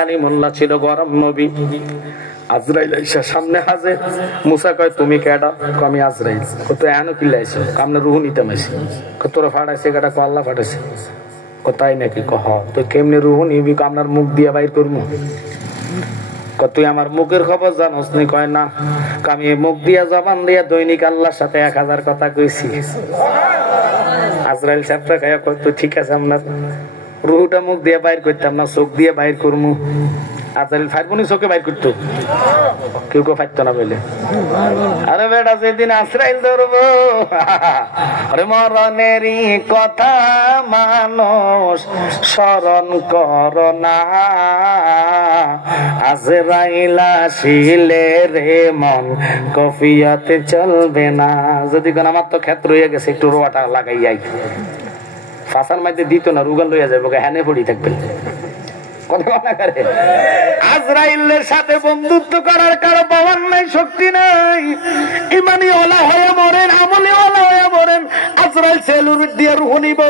কালিমুল্লাহ ছিল গরম নবী। আজরাইল আইসা সামনে হাজির। মুসা কয় তুমি কেডা? আমি আজরাইল। কত এনো কিলাইছো? আমরা রুহ নিতে মাইছি। তোরা ফাটাইছে কেডা? আল্লাহ ফাটাইছে। তাই নাকি? কহ তুই কেমনে রুহ নিবি? আপনার মুখ দিয়ে বাইর করবো। তুই আমার মুখের খবর জানোস নি? কয় না। আমি মুখ দিয়া জবান দিয়া দৈনিক আল্লাহর সাথে 1000 কথা কইছি। আজরাইল সাহেবটা কয় তুই ঠিক আছে, আপনার রুহটা মুখ দিয়ে বাইর করতাম না, চোখ দিয়ে বাইর করবো। আজরাইল ফাইরবনি চোখে বাইর করতো? কেউ কেউ ফাইতো না বলে। আরে বেটা যেদিন আজরাইল ধরবো, আরে মরণেরই কথা মানুষ স্মরণ কর না। আজরাইল আসিলে রে মন কফিয়াতে চলবে না। যদি কোন আমার তো ক্ষেত্র হয়ে গেছে, একটু রোয়াটা লাগাইয়াই ফাঁসার মধ্যে দিত না, রুগাল লইয়া যাবে, হ্যানে পড়ি থাকবেন। আজরাইলের সাথে বন্ধুত্ব করার কারো পাওয়ার নাই, শক্তি নাই। ইমানি ওলা হয়ে মরেন, আমলি ওলা হয়ে মরেন, আজরাইল সেলুর দিয়ে রুহ নিব,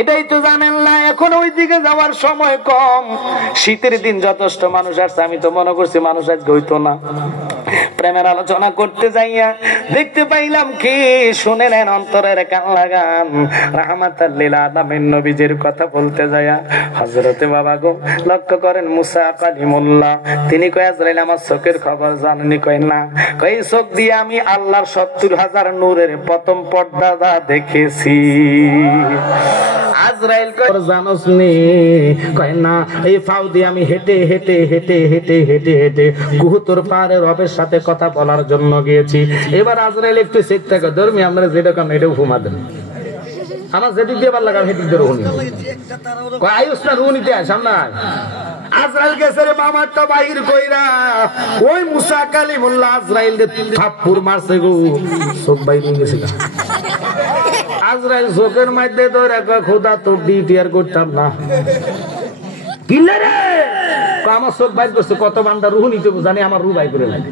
এটাই তো জানেন না। এখন ওই দিকে যাওয়ার সময় কম। শীতের দিন যথেষ্ট মানুষ আসছে, আমি তো মনে করছি মানুষ আজকে হইতো না। প্রেমের আলোচনা করতে যাইয়া দেখতে পাইলাম কি, শুনে নেন অন্তরের কান লাগান। রাহমাতাল লিল আলামিন নবীজির কথা বলতে যাইয়া হযরতে বাবা গো লক্ষ্য করেন মুসা কালিমুল্লাহ, তিনি কয় আজরাইল আমার চোখের খবর জানেনি? কয় না। কয় চোখ দিয়ে আমি আল্লাহর 70,000 নূরের প্রথম পর্দা দেখেছি। আজরাইল কয় জানোস নি? কয় না। এই ফাউ দিয়ে আমি হেঁটে হেঁটে হেঁটে হেঁটে হেঁটে হেঁটে কুহুতর পাহাড়ে রবের সাথে কথা বলার জন্য গিয়েছি। এবার আজরাইল একটু চেক থাকে, ধর্মী আমরা যেটা কাম এটা উপমা দেন, আমার যেদিক দিয়ে ভালো লাগাম সেদিক দিয়ে রুহনি। কয় আয়ুষ না রুহনিতে আয় সামনে। আজরাইল গেছে রে মামারটা বাহির কইরা, ওই মুসা কালিমুল্লাহ আজরাইল থাপ্পড় মারছে গো, সব বাইর হয়ে গেছে। আজরাইল চোখের মধ্যে ধরে কয় খোদা তোর ডিউটি আর করতাম না। কিলে রে আমার চোখ বাইর করছে, কত বান্দা রুহ নিতে জানি আমার রুহ বাইর করে লাগে।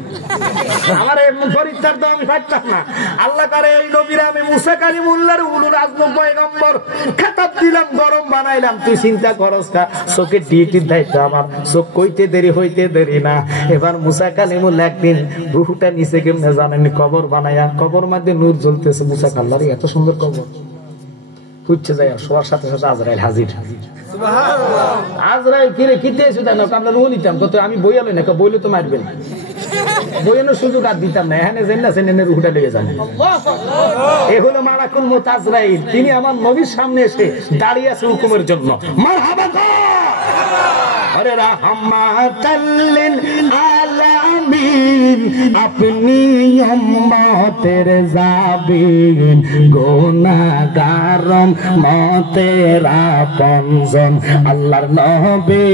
আমার পরীক্ষার তো আমি পারতাম না। আল্লাহ করে এই নবীরা আমি মুসা কালিমুল্লাহর উলুল আজম পয়গম্বর খেতাব দিলাম, গরম বানাইলাম। তুই চিন্তা করস না, চোখের ডিউটির দায়িত্ব আমার। চোখ কইতে দেরি হইতে দেরি না। এবার মুসা কালিমুল্লাহ একদিন রুহটা নিচে কেমনে জানেন? কবর বানায়া, কবর মধ্যে নূর জ্বলতেছে। মুসা কাল্লার এত সুন্দর কবর, খুঁজছে যায়, শোয়ার সাথে সাথে আজরাইল হাজির। আজরাইল কিরে কিতে এসে দেন আপনার রুহ নিতাম, কত আমি বইয়ালে না, বইলে তো মারবেন, বইয়ানোর সুযোগ আর দিতাম না। এখানে জেন না সেনে রুহটা লেগে যান। এ হলো মালাকুল মউত আজরাইল। তিনি আমার নবীর সামনে এসে দাঁড়িয়ে আছে হুকুমের জন্য। মারহাবা আরে রাহমাতাল লিল আলামিন, আপনি উম্মতের জাবিন, গুনাহগার উম্মতের আপনজন, আল্লাহর নবী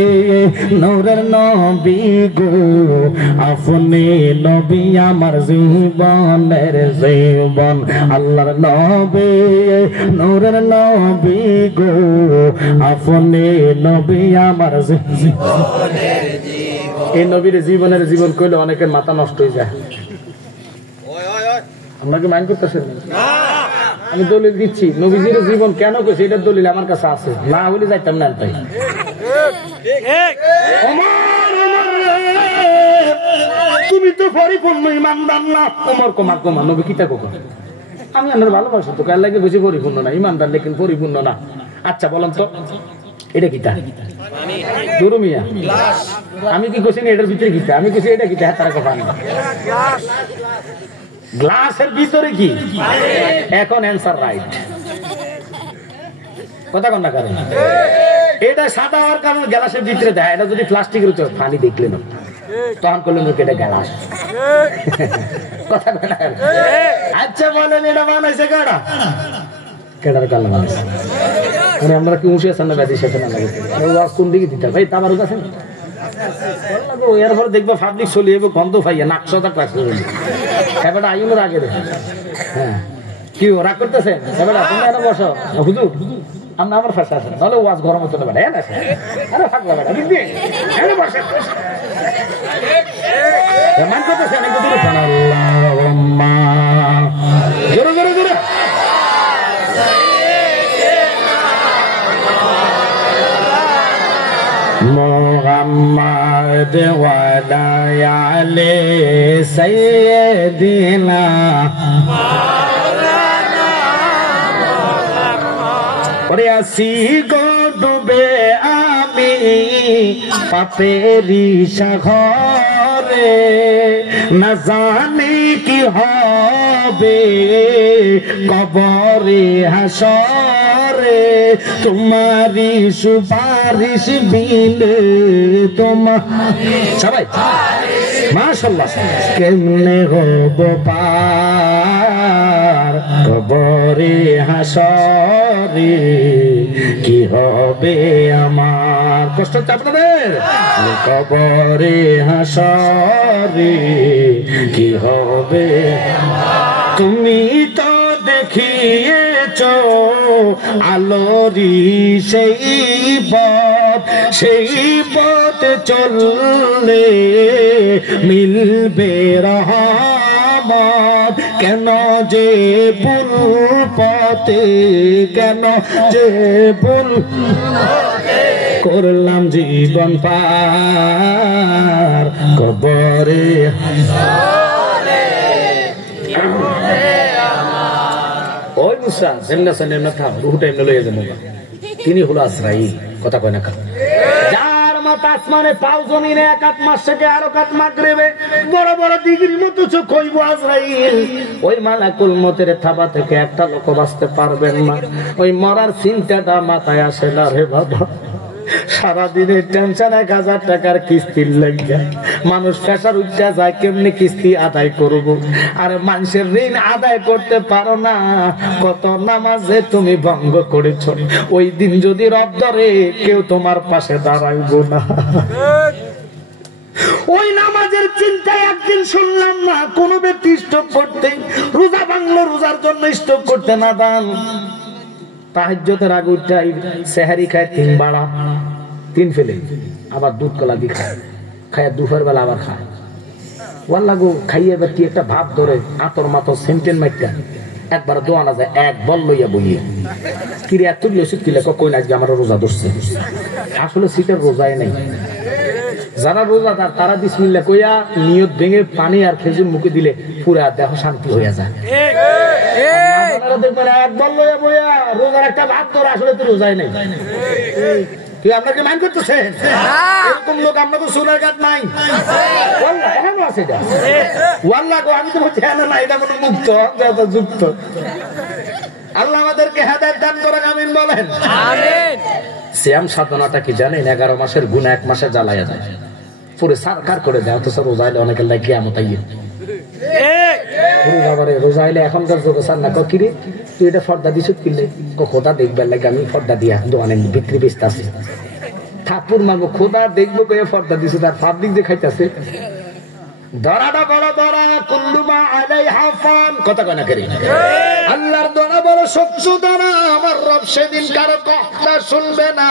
নূরের নবী গো, আপনি নবী আমার জীবনের জীবন, আল্লাহর নবী নূরের নবী গো, আপনি নবী আমার এই নবীর জীবনের জীবন কইলে অনেকের মাথা নষ্ট হয়ে যায়। আপনাকে মাইন্ড করতেছেন? আমি দলিল দিচ্ছি, নবীজির জীবন কেন কইছে এটার দলিল আমার কাছে আছে, না হলে যাইতাম না। তাই তুমি তো পরিপূর্ণ ইমানদার না। ওমর কমা কমা নবী কিতা কো, আমি আপনার ভালোবাসি তো কার লাগে বুঝি পরিপূর্ণ না, ইমানদার লেকিন পরিপূর্ণ না। আচ্ছা বলেন তো এটা কিতা? দুরুমিয়া আমি কি কইছি এটার ভিতরে কিতা? আমি কইছি এটা কিতা? তারা কথা গ্লাসের ভিতরে কি? এখন অ্যান্সার রাইট, কথা কন না কারণ এটা সাদা হওয়ার কারণ গ্লাসের ভিতরে দেয়। এটা যদি প্লাস্টিকের হতো পানি দেখলে না, তখন করলেন এটা গ্লাস, কথা কন না। আচ্ছা বলেন এটা বানাইছে কারা? কেডার কাল বানাইছে? মানে আমরা কি উঠে আছেন না ব্যাধির সাথে না লাগে? কোন দিকে দিতে ভাই তামার কাছে এরপর দেখবো পাবলিক চলে যাবে, গন্ধ পাইয়া নাকশতা ক্লাস এবার আইনের আগে। হ্যাঁ কি রাগ করতেছেন? এবার তুমি এনে বসো হুজুর, আমরা আমার ফাঁসা আছে তাহলে ওয়াজ গরম হতে পারে। আরে ফাঁকলা বেটা বুঝলি মান করতেছেন জোরে জোরে জোরে। মুহাম্মদ ওয়া আলি সাইয়্যিদিনা ওরে আসি গো ডুবে আমি পাপেরি সাগরে না জানি কি হবে কবরে হাসরে তোমারি সুপারিশ বিনে তোমার সবাই মাশাআল্লাহ কেমনে হব পার কবরে হাসরে কি হবে আমার কষ্ট হচ্ছে আপনাদের কবরে হাসরে কি হবে তুমি তো দেখিয়েছ আলোরি সেই পথ চললে মিলবে রহমত কেন যে ভুল পথে কেন যে ভুল করলাম জীবন পার কবরে ওই মুসা যেমন সেমন থাম রুহুটা এমনি লইয়া যাবো তিনি হলো আজরাইল কথা কয় না যার মাথা আসমানে পাও জমিনে এক হাত মাস থেকে আরো কাত মাগরিবে বড় বড় ডিগ্রির মতো চোখ হইব আজরাইল ওই মালাকুল মতের থাবা থেকে একটা লোক বাঁচতে পারবেন না ওই মরার চিন্তাটা মাথায় আসে না রে বাবা সারাদিনের টেনশন 1000 টাকার কিস্তির লাগিয়া মানুষ ফেসার উঠা যায় কেমনি কিস্তি আদায় করব আর মানুষের ঋণ আদায় করতে পারো না কত নামাজে তুমি ভঙ্গ করেছো ওই দিন যদি রব ধরে কেউ তোমার পাশে দাঁড়াইবো না ওই নামাজের চিন্তায় একদিন শুনলাম না কোন ব্যক্তি স্টক করতে রোজা ভাঙলো রোজার জন্য স্টক করতে না দান তাহাজ্জুদের আগে উঠাই সেহরি খায় 3 বাড়া 3 ফেলে আবার দুধ কলা দি খায় দুপুর বেলা আবার খায় ওয়াল্লাহ গো খাইয়ে ব্যক্তি একটা ভাব ধরে আতর মাতর সেন্টেন মাইটা একবার দোয়ানা যায় এক বল লইয়া বইয়ে কিরে এত লসিত কিলে কই না আমার রোজা ধরছে আসলে সিটের রোজায় নাই যারা রোজাদার তারা বিসমিল্লাহ কইয়া নিয়ত ভেঙে পানি আর খেজুর মুখে দিলে পুরা দেহ শান্তি হইয়া যায় দেখবেন এক বল লইয়া বইয়া রোজার একটা ভাব ধরে আসলে তো রোজায় নাই তুই আপনাকে মান করতেছেন এরকম লোক আমরা তো সোনার ঘাট নাই আমি তো বলছি হ্যাঁ না এটা মনে মুক্ত যুক্ত আল্লাহ আমাদেরকে হেদায়েত দান করেন আমিন বলেন সিয়াম সাধনাটা কি জানেন 11 মাসের গুনাহ 1 মাসে জ্বালায়া যায় পুরো সরকার করে দেয় অথচ রোজাইলে অনেকের লাগে কিয়ামত আইয়ে রোজাইলে এখনকার যুগ স্যার না কিরে তুই এটা ফর্দা দিস কিনলে খোদা দেখবার লাগে আমি ফর্দা দিয়া দোকানে বিক্রি বেচতে আসি ঠাকুর মাগো খোদা দেখবো কে ফর্দা দিছে তার পাবলিক যে খাইতেছে দরাটা বড় দরা কুল্লুমা আলাইহা ফান কথা কয় না করি আল্লাহর দরা বড় সত্য দরা আমার রব সেদিন কারো কথা শুনবে না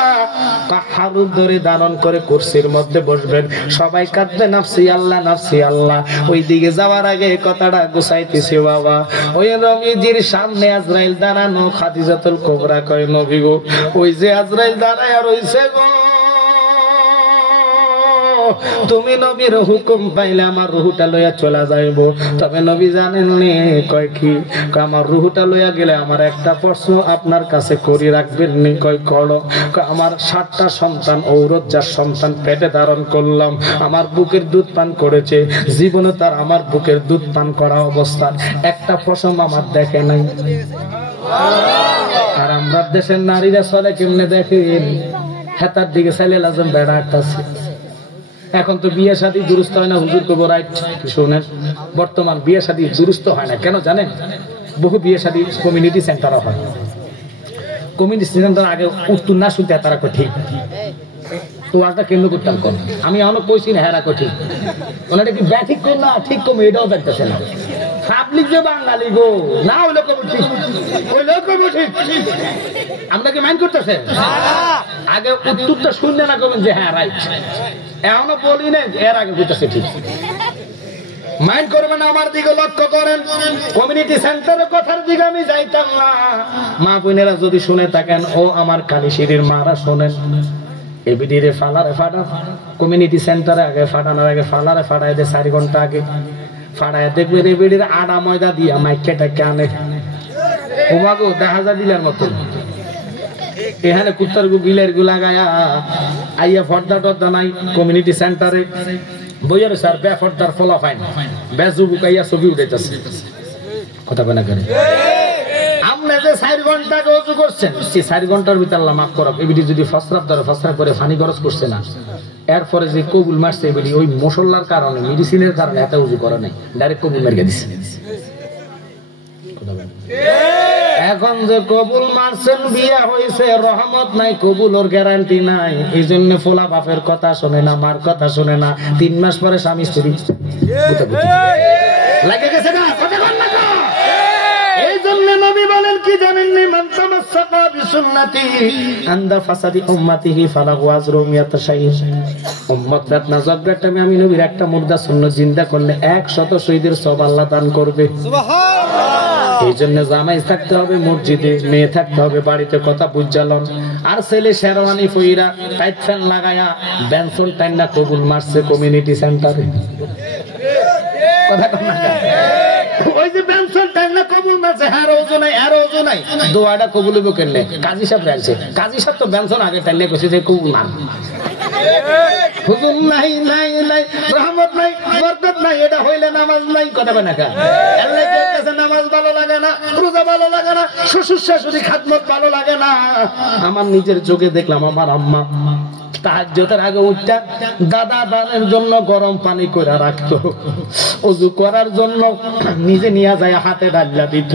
কাহারু ধরে ধারণ করে কুরসির মধ্যে বসবেন সবাই কাঁদবে নাফসি আল্লাহ ওই দিকে যাওয়ার আগে কথাটা গুছাইতেছে বাবা ওই নবীজির সামনে আজরাইল দাঁড়ানো খাদিজাতুল কুবরা কয় নবী গো ওই যে আজরাইল দাঁড়ায় আর হইছে গো তুমি নবীর হুকুম পাইলে আমার রুহটা লইয়া চলে যাইব তবে নবী জানেন নি কয় কি আমার রুহটা লইয়া গেলে আমার একটা প্রশ্ন আপনার কাছে করি রাখবেন নি কয় করো আমার 7টা সন্তান ঔরজ্জার সন্তান পেটে ধারণ করলাম আমার বুকের দুধ পান করেছে জীবনে তার আমার বুকের দুধ পান করা অবস্থা একটা প্রশ্ন আমার দেখে নাই আর আমরা দেশের নারীরা চলে কেমনে দেখেন হেতার দিকে চাইলে লাজন বেড়া একটা এখন তো বিয়ে শাদী দুরুস্ত হয় না হুজুর কবর রাইট শুনেন বর্তমান বিয়ে শাদী দুরুস্ত হয় না কেন জানেন বহু বিয়ে শাদী কমিউনিটি সেন্টারও হয় কমিউনিটি সেন্টার আগে উত্তর না শুনতে তারা ঠিক তো আজটা কেন্দ্র করতাম কোন আমি এখনো কইছি না হ্যাঁ ঠিক ওনাটা কি ব্যাঠিক কর না ঠিক কম এটাও দেখতেছে না পাবলিক যে বাঙালি গো না হইলে কবি ঠিক হইলেও কবি ঠিক আপনাকে মাইন্ড করতেছেন আগে উত্তরটা শুনলে না কবেন যে হ্যাঁ রাইট এখনো বলি না এর আগে বুঝতেছে ঠিক মাইন্ড করবেন আমার দিকে লক্ষ্য করেন কমিউনিটি সেন্টারের কথার দিকে আমি যাইতাম না মা বোনেরা যদি শুনে থাকেন ও আমার কালীশিরির মারা শোনেন এবিডিরে ফালারে ফাটা কমিউনিটি সেন্টারে আগে ফাটানোর আগে ফালারে ফাটায় দেয় 4 ঘন্টা আগে ফাটায় দেখবে এবিডির আড়া ময়দা দিয়া মাইকেটাকে আনে ওমাগো দেখা যায় বিলের মতন এখানে কুত্তার বিলের গুলা গায়া আইয়া ফর্দা টর্দা নাই কমিউনিটি সেন্টারে বইয়ের স্যার বেফর্দার ফলা ফাইন বেজুবু কাইয়া ছবি উঠাইতেছে কথা বলে না কেন আপনি যে 4 ঘন্টা ওযু করছেন সেই 4 ঘন্টার ভিতর আল্লাহ মাফ করব এবিডি যদি ফসরাব ধরে ফসরাব করে পানি খরচ করছে না এরপরে যে কবুল মারছে এবিডি ওই মশলার কারণে মেডিসিনের কারণে এত ওযু করে নাই ডাইরেক্ট কবুল মেরে দিছে এখন যে কবুল মারছেন বিয়া হইছে রহমত নাই কবুলের গ্যারান্টি নাই এইজন্য ফোলা বাপের কথা শুনে না মার কথা শুনে না 3 মাস পরে স্বামী স্ত্রী লাগে গেছে না কথা বল না এইজন্য নবী বলেন কি জানেন নি মান তামাসসাকা বিসুন্নতি আন্দা ফাসাদি উম্মতিহি ফালাহু আজরুম ইয়াতাশাইয়্য উম্মত রাত নাজাবরাত আমি নবীর একটা মুর্দা সুন্নাত জিন্দা করলে 100 শহীদের সওয়াব আল্লাহ দান করবে সুবহানাল্লাহ এইজন্য জামাই থাকতে হবে মসজিদে মেয়ে থাকতে হবে বাড়িতে কথা বুঝালন আর ছেলে শেরওয়ানি পয়রা টাইট ফ্যান লাগায়া বেনসন টাইনা কবুল মারছে কমিউনিটি সেন্টারে কথা কন না ওই যে বেনসন টাইনা কবুল মারছে আর ওযু নাই দোয়াটা কবুল হইব কেন কাজী সাহেব রাখছে কাজী সাহেব তো বেনসন আগে টাইলে কইছে যে কবুল না হুজুর নাই রহমত নাই বরকত নাই এটা হইলে নামাজ নাই কথা বলে না আল্লাহর কাছে নামাজ ভালো লাগে না রোজা ভালো লাগে না শ্বশুর শাশুড়ি খিদমত ভালো লাগে না আমার নিজের চোখে দেখলাম আমার আম্মা তাহাজ্জুদের আগে উঠটা দাদা দানের জন্য গরম পানি করে রাখতো ওযু করার জন্য নিজে নিয়ে যায় হাতে ডাল্লা দিত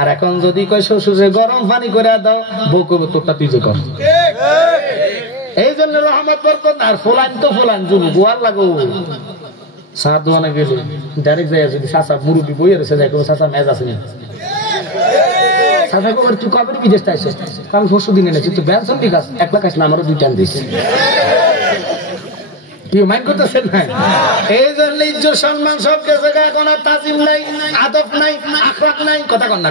আর এখন যদি কয় শ্বশুরে গরম পানি করে দাও বউ কবে তোরটা তুই যে কর এই জন্য রহমত বরকত আর ফুলান তো ফুলান জুলু গোয়ার লাগো সাদওয়ানা গেলে ডাইরেক্ট যায় যদি চাচা মুরুবি বইয়ে রয়েছে যায় কোনো চাচা মেজ আছে না চাচা কবে তুই কবে বিদেশ আইছিস আমি 400 দিন এনেছি তুই বেনসন বিকাশ 1 লাখ আসলে আমারও 2 টান দিস কি মাইন্ড করতেছেন না এই জন্য ইজ্জত সম্মান সব কিছু এখন আর তাজিম নাই আদব নাই আখলাক নাই কথা কন না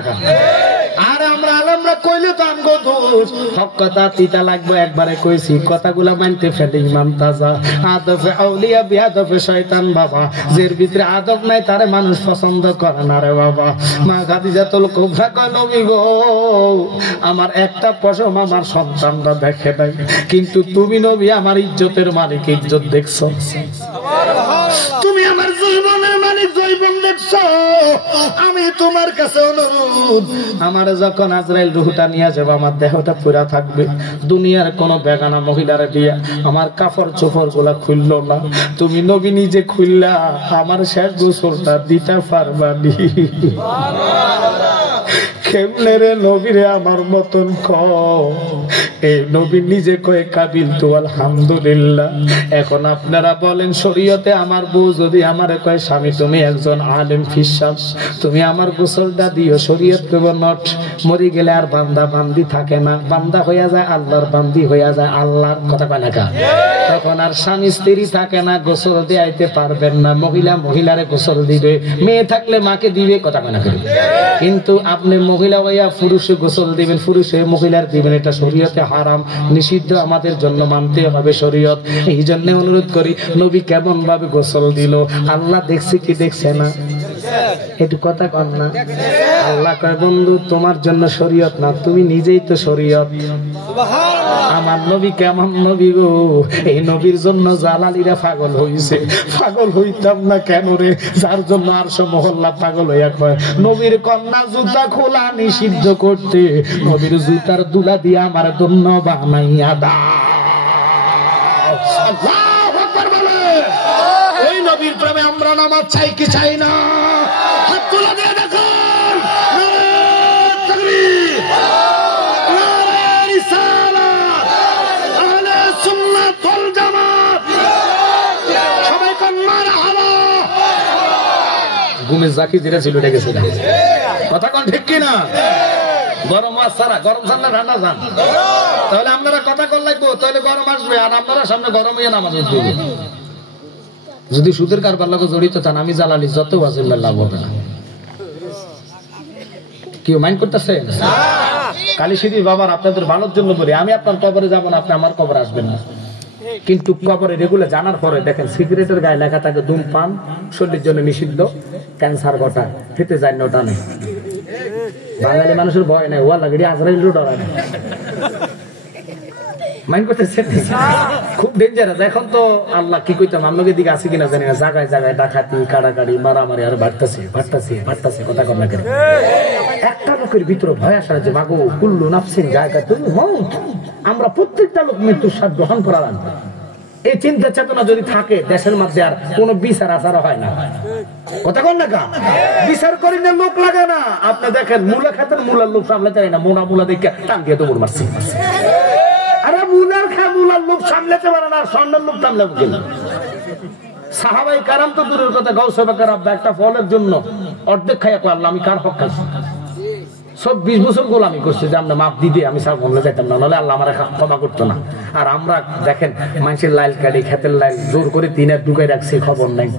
আর আমরা আলমরা কইলে তো আমগো দোষ হক কথা তিতা লাগবে একবারে কইছি কথাগুলা মানতে ফেলে ইমাম তাজা আদবে আউলিয়া বিয়াদবে শয়তান বাবা যের ভিতরে আদব নাই তারে মানুষ পছন্দ করে না রে বাবা মা খাদিজাতুল কুবরা কয় নবী গো আমার একটা পশম আমার সন্তানরা দেখে নাই কিন্তু তুমি নবী আমার ইজ্জতের মালিক ইজ্জত দেখছো তুমি আমার জীবনের মালিক জীবন দেখছো আমি তোমার কাছে অনুরোধ আমার যখন আজরাইল রূহটা নিয়ে যাবে আমার দেহটা পুরা থাকবে দুনিয়ার কোন বেগানা মহিলারে দিয়া আমার কাপড় চোপড় গুলা খুললো না তুমি নবী নিজে খুললা আমার শেষ গোসলটা দিতে পারবানি কেমনে রে নবীরে আমার মতন এই নবী নিজে কয়ে কাবিল তো আলহামদুলিল্লাহ এখন আপনারা বলেন শরীয়তে আমার বউ যদি আমারে কয় স্বামী তুমি একজন আলেম ফিসাব তুমি আমার গোসলটা দিও শরীয়ত কইব নট মরি গেলে আর বান্দা বান্দি থাকে না বান্দা হইয়া যায় আল্লাহর বান্দি হইয়া যায় আল্লাহর কথা কয় না তখন আর স্বামী স্ত্রী থাকে না গোসল দিতে পারবেন না মহিলা মহিলারে গোসল দিবে মেয়ে থাকলে মাকে দিবে কথা কয় না কিন্তু আপনি মহিলা হইয়া পুরুষে গোসল দিবেন পুরুষে মহিলার দিবেন এটা শরীয়তে হারাম নিষিদ্ধ আমাদের জন্য মানতে হবে শরীয়ত এই জন্য অনুরোধ করি নবী কেমন ভাবে গোসল দিল আল্লাহ দেখছে কি দেখছে না একটু কথা কন না আল্লাহ কয় বন্ধু তোমার জন্য শরীয়ত না তুমি নিজেই তো শরীয়ত আমার নবী কেমন নবী গো এই নবীর জন্য জালালিরা পাগল হইছে পাগল হইতাম না কেন রে যার জন্য আরশ মহল্লা পাগল হইয়া কয় নবীর কন্যা জুতা খোলা নিষিদ্ধ করতে নবীর জুতার দুলা দিয়ে আমার ধন্য বানাইয়া দাও আল্লাহু আকবার বলে ওই নবীর প্রেমে আমরা নামাজ চাই কি চাই না হাত তুলে দিয়ে দেখুন তাকবীর ঘুমে জাকি জিরা ছিল উঠে গেছে কথা কোন ঠিক কিনা গরম সারা গরম সার না ঠান্ডা যান তাহলে আপনারা কথা কল লাগবো তাহলে গরম আসবে আর আপনারা সামনে গরম হয়ে নামাজ উঠবে যদি সুদের কারবার লাগে জড়িত থান আমি জালালি যত ওয়াজিব লাভ হবে না কি মাইন্ড করতেছে কালী সিদ্ধি বাবার আপনাদের ভালোর জন্য বলি আমি আপনার কবরে যাব না আপনি আমার কবরে আসবেন না কিন্তু কবরের এগুলো জানার পরে দেখেন সিগারেটের গায়ে লেখা থাকে ধূমপান শরীরের জন্য নিষিদ্ধ, ক্যান্সার ঘটা, খেতে যায় না ওটা নেই। বাঙালি মানুষের ভয় নাই, ওয়া লাগে আজরাইল ডরায় না। মাইন্ড করতেছে খুব ডেঞ্জারাস। এখন তো আল্লাহ কি কইতাম আপনাদের দিকে আছে কিনা জানি না, জায়গায় জায়গায় ডাকাতি কাড়াকাড়ি মারামারি আর বাড়তেছে কথা কর না কেন। একটা লোকের ভিতরে ভয় আসা যে মাগো কুল্লু নাফসিন যায়কাতুল মাউত, আমরা প্রত্যেকটা লোক মৃত্যুর স্বাদ গ্রহণ করা লাগবে। এই চিন্তা চেতনা যদি থাকে দেশের মধ্যে আর কোন বিচার আচার হয় না। কথা কন না কা বিচার করি না, লোক লাগে না। আপনি দেখেন মুলা খাতেন, মুলার লোক সামলাতে পারে না, মুলা দেখে টান দিয়ে দৌড় মারছি। আরে মুলার লোক সামলাতে পারে না, স্বর্ণের লোক সামলাবো কেন? সাহাবাই কারাম তো দূরের কথা, গাউসে বাকার আব্বা একটা ফলের জন্য অর্ধেক খাইয়া করলাম, আমি কার হক খাইছি? সব 20 বছর গোলামি করছে যে আমরা মাপ দিতে আমি সব বললে যাইতাম না, নাহলে আল্লাহ আমার ক্ষমা করতো না। আর আমরা দেখেন মানুষের লাইল কাটি, খেতের লাইল জোর করে 3 ঢুকাই রাখছি, খবর নাই।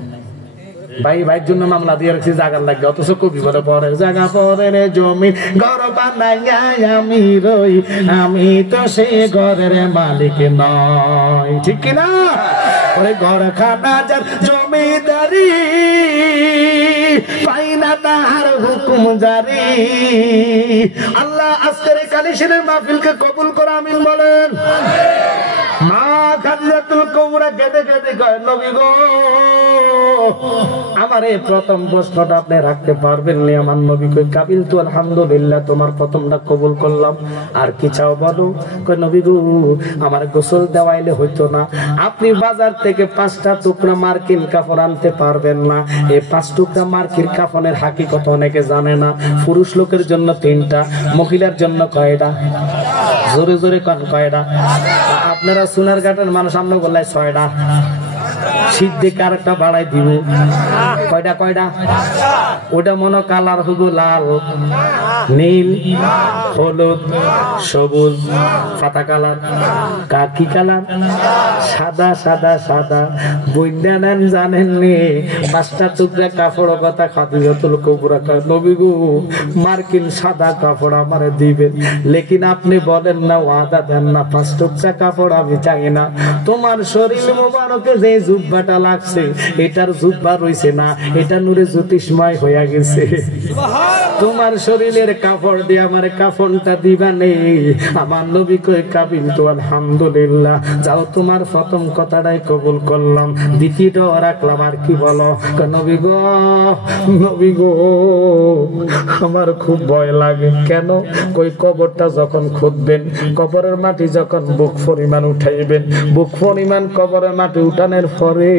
ভাইয়ের জন্য মামলা দিয়ে রাখছি জাগার লাগবে, অথচ কবি বলে পরে জাগা পরে জমি ঘর বানাইয়া আমি রই, আমি তো সে ঘরের মালিক নয়। ঠিক কিনা? ওরে ঘর খানা যার জমিদারি, পাই না তাহার হুকুম জারি। আল্লাহ আজকের কালিশিনের মাহফিলকে কবুল করে আমিন বলেন। মা খাদিজাতুল কুবরা কেঁদে কেঁদে কয়, নবী গো আমার এই প্রথম প্রশ্নটা আপনি রাখতে পারবেন না? আমার নবী কই, কাবিল তো আলহামদুলিল্লাহ, তোমার প্রথমটা কবুল করলাম, আর কি চাও বলো? কই নবী গো আমার গোসল দেওয়াইলে হইতো না, আপনি বাজার থেকে 5টা টুকরা মার্কিন কাপড় আনতে পারবেন না? এই 5 টুকরা মার্কিন কাফনের হাকিকত অনেকে জানে না। পুরুষ লোকের জন্য 3টা, মহিলার জন্য কয়টা? জোরে জোরে কোন কয়টা? আপনারা সোনারঘাটের মানুষ আমরা বললাই 6টা। শীত দেখে আরেকটা বাড়াই দিব। কয়টা? ওটা মনে কালার হবো লাল, নীল, হলুদ, সবুজ, পাতা কালার, কাকি কালার, সাদা। বইন্দা নেন জানেননি 5টা টুকরা কাপড় কথা খাদিজাতুল কুবরা কয়, নবী গো মার্কিন সাদা কাপড় আমারে দিবেন, লেকিন আপনি বলেন না, ওয়াদা দেন না 5 টুকরা কাপড় আমি চাই না। তোমার শরীর মোবারকে যে জুব্বাটা লাগছে, এটার জুব্বা রইছে না, এটা নূরে জ্যোতিষময় হইয়া গেছে। তোমার শরীরের কাপড় দিয়ে আমার কাফনটা দিবা নেই। আমার নবী কই, কাবিল তো আলহামদুলিল্লাহ, যাও তোমার প্রথম কথাটাই কবুল করলাম, দ্বিতীয়টা রাখলাম, আর কি বলো? নবী গো আমার খুব ভয় লাগে। কেন? কই কবরটা যখন খুঁজবেন, কবরের মাটি যখন বুক পরিমাণ উঠাইবেন, বুক পরিমাণ কবরের মাটি উঠানোর পরে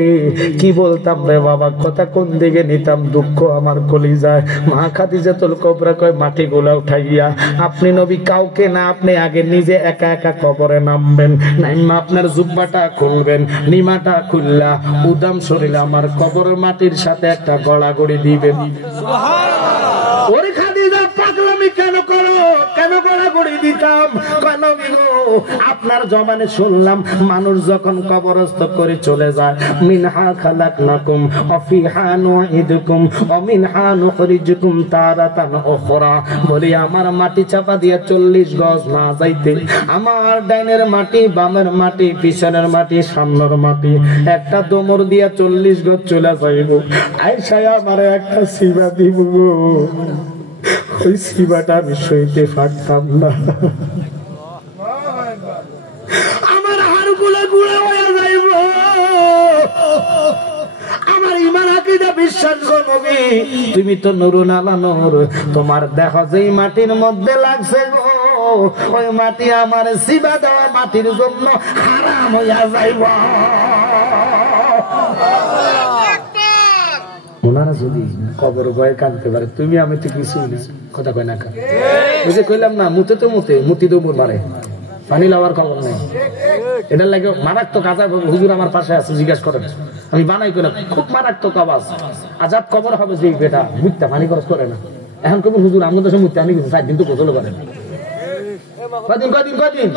কি বলতাম রে বাবা, কথা কোন দিকে নিতাম, দুঃখ আমার কলিজায়। মা খাদিজাতুল কুবরা কয়, মাটি গুলা উঠাইয়া আপনি নবী কাউকে না, আপনি আগে নিজে একা একা কবরে নামবেন, নাইমা আপনার জুব্বাটা খুলবেন, নিমাটা খুললা উদাম শরীরে আমার কবরের মাটির সাথে একটা গড়াগড়ি দিবেন। ওরে খাদিজা পাগলামি কেন করো? কেন গড়াগড়ি দিতাম? কেন গো আপনার জবানে শুনলাম মানুষ যখন কবরস্থ করে চলে যায়, মিনহা খালাকনাকুম ওয়া ফিহা নুঈদুকুম ওয়া মিনহা নুখরিজুকুম তারাতান উখরা। বলি আমার মাটি চাপা দিয়া 40 গজ না যাইতে, আমার ডাইনের মাটি, বামের মাটি, পিছনের মাটি, সামনের মাটি, একটা দমর দিয়া 40 গজ চলে যাইব। আয়েশা আমারে একটা সিবা দিব গো, ওই সিবাটা আমি সইতে পারতাম না। আমার হাড়গুলো গুঁড়ো হয়ে যাইব। আমার ঈমান আকীদা বিশ্বাস গো নবী, তুমি তো নূরুন আলা নূর, তোমার দেহ যেই মাটির মধ্যে লাগছে গো, ওই মাটি আমার সিবা দেওয়া মাটির জন্য হারাম হইয়া যাইব। ওনারা যদি কবর ভয়ে কাঁদতে পারে, তুমি আমি তো কিছুই না। কথা কয় না কা? ওই যে কইলাম না, মুতে তো মুতি দৌড় মারে, পানি লাওয়ার খবর নেই। এটার লাগে মারাত্মক আজাব। হুজুর আমার পাশে আছে, জিজ্ঞাসা করেন, আমি বানাই কইলাম খুব মারাত্মক আওয়াজ, আজাব কবর হবে যে বেটা মুত্যা পানি খরচ করে না। এখন কেবল হুজুর আমাদের দেশে মুত্যা আনি 4 দিন তো গোসল করেন। কদিন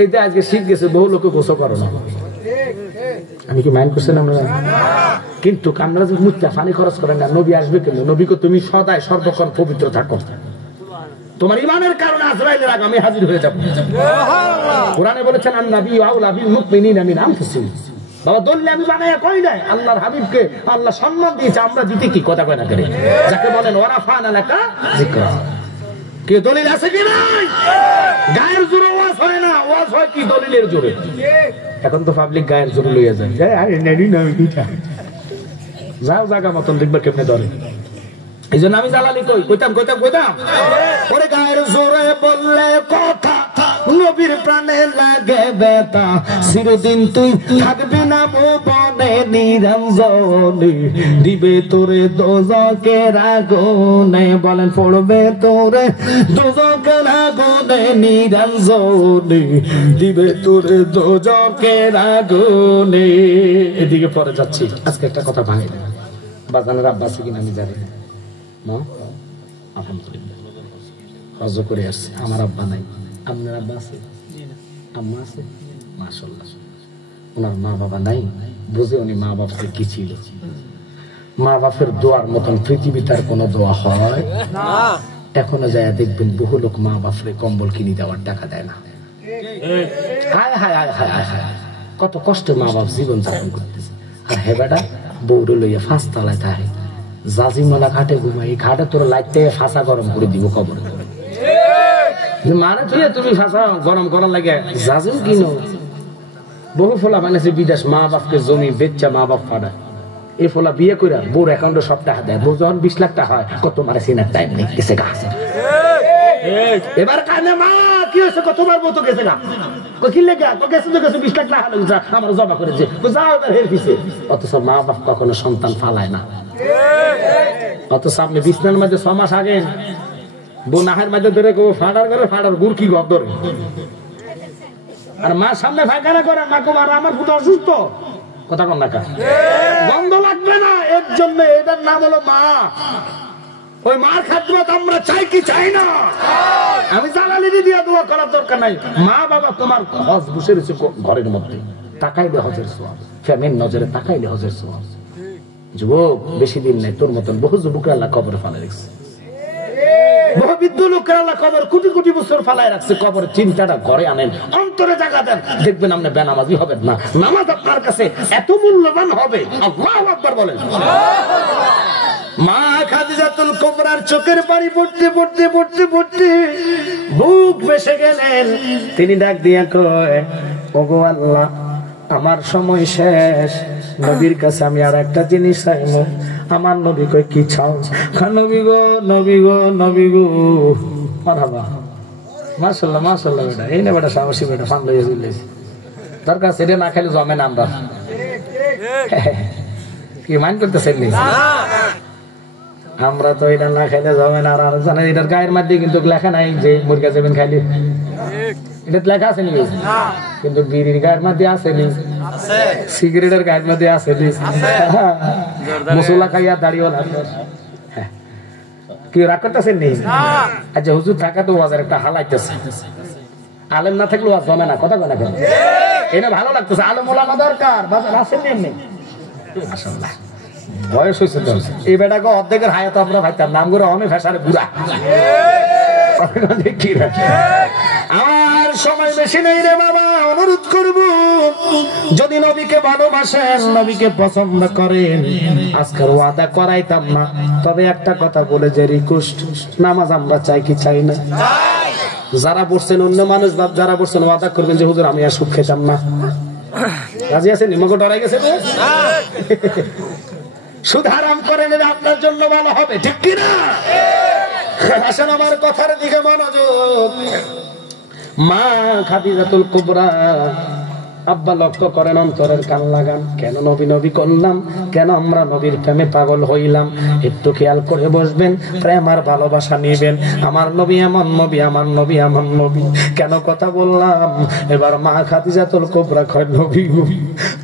এই যে আজকে শীত গেছে, বহু লোকে গোসল করে না। আমি কি মাইন্ড করছেন আমরা? কিন্তু আপনারা যদি মুত্যা পানি খরচ করেন না, নবী আসবে কেন? নবীকে তুমি সদাই সর্বক্ষণ পবিত্র থাকো। তোমার ইমানের কারণে আজরাইলের আগে আমি হাজির হয়ে যাব। কোরআনে বলেছেন আন-নবী আউলা বিল মুমিনিনা মিন আনফুসিহিম। বাবা দলিল আমি বানায়া কই নাই, আল্লাহর হাবিবকে আল্লাহ সম্মান দিয়েছে, আমরা দিতে কি কথা কয় না করে, যাকে বলেন ওয়ারাফানা লাকা যিকরা। কি দলিল আছে কি নাই? গায়ের জোরে ওয়াজ হয় না, ওয়াজ হয় কি দলিলের জোরে। এখন তো পাবলিক গায়ের জোরে লইয়া যায়, আরে নেডি না কিটা যাও জায়গা মতন দেখবে কেমনে ধরে। এই জন্য আমি জালালি কইতাম ওরে গায়ের জোরে বললে কথা, নবীর প্রাণে লাগে ব্যথা, চিরদিন তুই থাকবি না ভুবনে নিরঞ্জনে, দিবে তোরে দোজকের আগুনে, বলেন পড়বে তোরে দোজকের আগুনে নিরঞ্জনে, দিবে তোরে দোজকের আগুনে। এদিকে পরে যাচ্ছি, আজকে একটা কথা ভাঙে বাজানের আব্বা আছে কিনা আমি জানি না। আলহামদুলিল্লাহ হজ করে আসছে, আমার আব্বা নাই, আপনার আব্বা আছে, আম্মা আছে, মাশাআল্লাহ। ওনার মা বাবা নাই, বুঝে উনি মা বাপকে কি ছিল। মা বাপের দোয়ার মতন পৃথিবীতে আর কোনো দোয়া হয় না। এখনো যায় দেখবেন বহু লোক মা বাপরে কম্বল কিনে দেওয়ার টাকা দেয় না। হায় হায় হায় হায় হায়, কত কষ্টে মা বাপ জীবন যাপন করতেছে। আর হে বেটা বউরে লইয়া ফাঁস তলায় থাকে, জাজিমালা ঘাটে ঘুমাই, ঘাটে তোর লাইতে ফাঁসা গরম করে দিব কবর করে। মানে তুই তুমি ফাঁসা গরম করার লাগে জাজিম কিনো। বহু ফোলা বানাইছে বিদেশ, মা বাপকে জমি বেচা মা বাপ ফাড়ায়। এই ফোলা বিয়ে করে বউর অ্যাকাউন্টে সব টাকা দেয়, বউ যখন 20 লাখ টাকা হয়, কত মারে সিনার টাইম নেই, গেছে গা। এবার কানে মা কি হয়েছে, কতবার বউ তো গেছে গা, কি লেগা তো গেছে, তো গেছে 20 লাখ টাকা আমার জমা করেছে, যাও এবার হের পিছে। অথচ মা বাপ কখনো সন্তান ফালায় না। অথচ আপনি বিছনার মধ্যে 6 মাস আগে বউ নাহের মধ্যে ধরে ফাড়ার করে, ফাড়ার গুড় কি গপ ধরে, আর মা সামনে ফাঁকারা করে, মা কুমার আমার পুত্র অসুস্থ, কথা কন না, গন্ধ লাগবে না। এর জন্য এটার নাম হলো মা। ওই মার খাদ্যত আমরা চাই কি চাই না? আমি জালালি দিয়ে দোয়া করার দরকার নাই। মা বাবা তোমার হজ বসে রয়েছে ঘরের মধ্যে, তাকাইলে হজের সওয়াব, ফ্যামিলির নজরে তাকাইলে হজের সওয়াব। যুবক বেশি দিন নাই, তোর মতন বহু যুবকরা আল্লাহ কবরে ফালায় রাখছে, বহু বৃদ্ধ লোকরা আল্লাহ কবর কোটি কোটি বছর ফালায় রাখছে। কবরের চিন্তাটা ঘরে আনেন, অন্তরে জায়গা দেন, দেখবেন আপনি বেনামাজি হবেন না। নামাজ আপনার কাছে এত মূল্যবান হবে, আল্লাহু আকবার বলেন। মা খাদিজাতুল কুবরার চোখের পানি পড়তে পড়তে পড়তে পড়তে বুক ভেসে গেলেন। তিনি ডাক দিয়া কয়, ওগো আল্লাহ, আমার সময় শেষ, নবীর কাছে আমি আর একটা জিনিস চাইবো। আমার নবী কই, কি চাও? নবী গো, নবী গো, নবী গো। মারহাবা, মাশাআল্লাহ মাশাআল্লাহ। বেটা এই না বেটা সাহসী বেটা, ফান লইয়া চলেছে। তার কাছে এটা না খেলে জমে না। আমরা কি মাইন্ড করতেছেন নি? আমরা তো এটা না খাইলে জমে না। আর জানেন এটার গায়ের মধ্যে কিন্তু লেখা নাই যে মুরগা যাবেন খাইলে, এটা লেখা আছে নি? কিন্তু বিড়ির গায়ের মধ্যে আছে নি, সিগারেটের গায়ের মধ্যে আছে নি, মশলা খাইয়া দাঁড়িয়ে কি রাগ করতেছেন নি? আচ্ছা হুজুর থাকা তো ওয়াজের একটা হালাইতেছে, আলেম না থাকলে ওয়াজ জমে না, কথা বলে কেন? এটা ভালো লাগতেছে, আলেম ওলামা দরকার, বাজার আসেন নি এমনি। মাশাআল্লাহ বয়স হয়েছে তো, এই বেটাকে অর্ধেকের হায়াত আমরা ভাইতাম, নাম করে অনেক ফেসারে বুড়া। আর সময় বেশি নেই রে বাবা, অনুরোধ করব, যদি নবীকে ভালোবাসেন, নবীকে পছন্দ করেন, আজকের ওয়াদা করাইতাম না, তবে একটা কথা বলে যে রিকোয়েস্ট, নামাজ আমরা চাই কি চাই না? যারা পড়ছেন অন্য মানুষ বাপ, যারা পড়ছেন ওয়াদা করবেন যে হুজুর আমি আর সুখ খেতাম না। রাজি আছেন? নিমক ডরাই গেছে তো? সুদ হারাম করে নিলে আপনার জন্য ভালো হবে, ঠিক কিনা? আসেন আমার কথার দিকে মনোযোগ। মা খাদিজাতুল কুবরা, আব্বা লক্ষ্য করেন, অন্তরের কান লাগান। কেন নবী নবী করলাম, কেন আমরা নবীর প্রেমে পাগল হইলাম, একটু খেয়াল করে বসবেন, প্রেম আর ভালোবাসা নিবেন। আমার নবী এমন নবী, আমার নবী এমন নবী। কেন কথা বললাম? এবার মা খাদিজাতুল কুবরা কয়, নবী গো,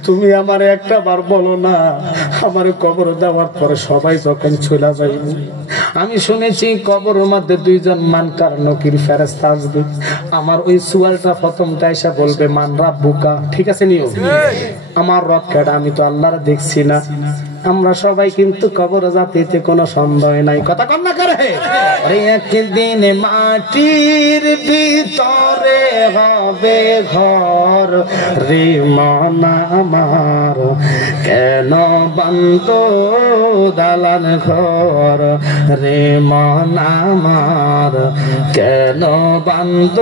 তুমি আমার একটা বার বলো না, আমার কবর দেওয়ার পরে সবাই যখন চলে যাইব, আমি শুনেছি কবরের মধ্যে 2 জন মানকার নকির ফেরেশতা আসবে। আমার ওই সুয়ালটা প্রথমটা এসে বলবে, মান রাব্বুকা, ঠিক আছে নিও, আমার রব কেডা? আমি তো আল্লাহর দেখছি না। আমরা সবাই কিন্তু কবর জাতিতে কোনো সন্দেহ নাই, কথা কম না করে। একদিন মাটির ভিতরে হবে ঘর রে মন আমার, কেন বান্ধ দালান ঘর রে মন আমার, কেন বান্ধ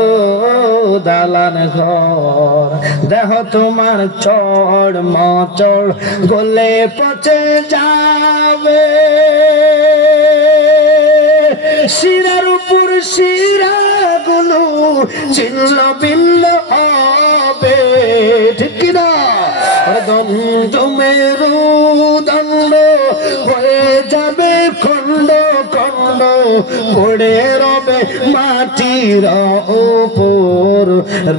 দালান ঘর। দেহ তোমার চড় মচড় গলে পচে যাবে, শিরার উপর শিরা গুলো ছিন্ন ভিন্ন হবে, ঠিক কিনা? দণ্ড মেরু দণ্ড হয়ে যাবে খণ্ড খণ্ড, পড়ে রবে মাটির উপর